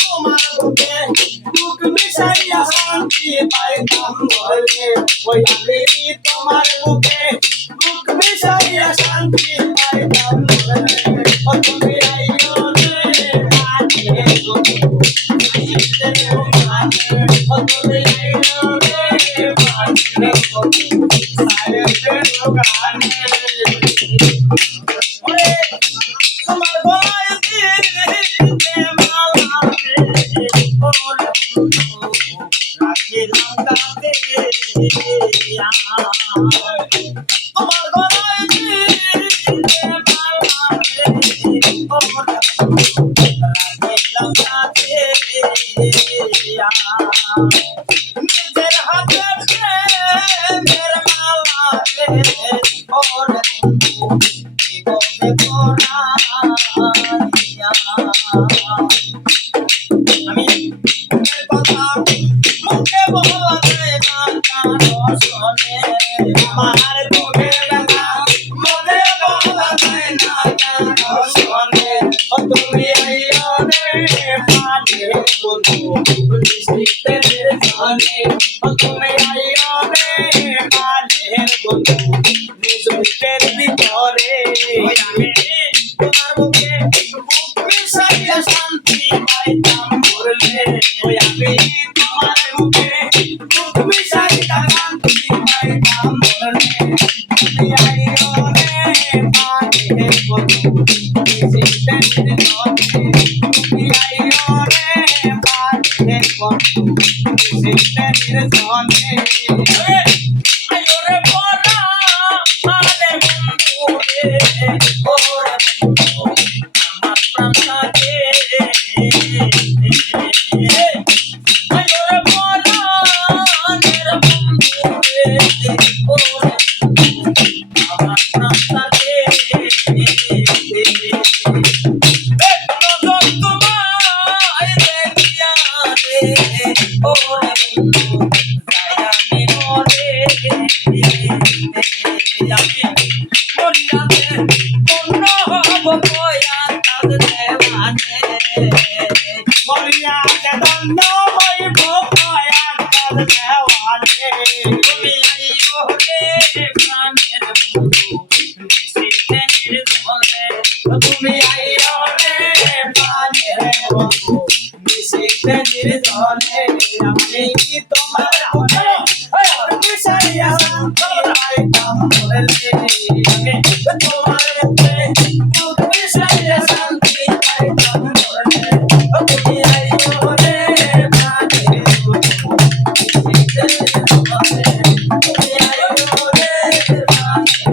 তোমার বুকে বুক মিশাইয়া শান্তি পাইতাম বলে ওই আমি তোমার বুকে বুক মিশাইয়া শান্তি পাইতাম বলে ও তুমি আইও রে মাঝে গো ও তুমি আইও রে মাঝে গো সারে পেলো গানে ওরে তোমার গলায় দিতে মালা রাখিলাম কাঁদে তোমার গলায় দিতে মালা রাখিলাম কাঁদে নিজের হাতে প্রেমের মালা ওরে জীবনে পড়াইয়া আমি কথা মুখে বলা যায় না কারো শোনে আমার বুকের ব্যথা মুখে বলা যায় না কারো শোনে ও তুমি আইও রে মাঝে বন্ধু নিশীথের জানে ও তুমি আইও রে মাঝে বন্ধু নিশীথের ভিতরে আমি তোমার বুকে বুক মিশাইয়া শান্তি পাইতাম বললে ওই আমি তোমার বুকে বুক মিশাইয়া শান্তি পাইতাম বললে তুমি আইও রে মাঝে বন্ধু নিশীথের জনে তুমি আইও রে মাঝে বন্ধু নিশীথের জনে আইও রে বড়া মাঝে বন্ধু রে ওরে বন্ধু আমার প্রাণ থাকে আইও রে বড়া মাঝে বন্ধু রে ওরে বন্ধু আমার প্রাণ থাকে তোমায় দেখিয়া রে ওরে বন্ধু আমি মরে আমি মরিয়াতে পূর্ণ হব কয়া তার দেওয়ানে মরিয়াতে দণ্ড হইব কয়া তার দেওয়ানে তুমি আইও রে প্রাণের বন্ধু নিশীথে নির্জনে তুমি আইও রে প্রাণের বন্ধু নিশীথে নির্জনে আমি তোমার বুকে মিশাইয়া শান্তি পাইতাম বললে তোমার বুকে বুক মিশাইয়া শান্তি পাইতাম বললে তুমি আইও রে প্রাণে তুমি আইও রে প্রাণে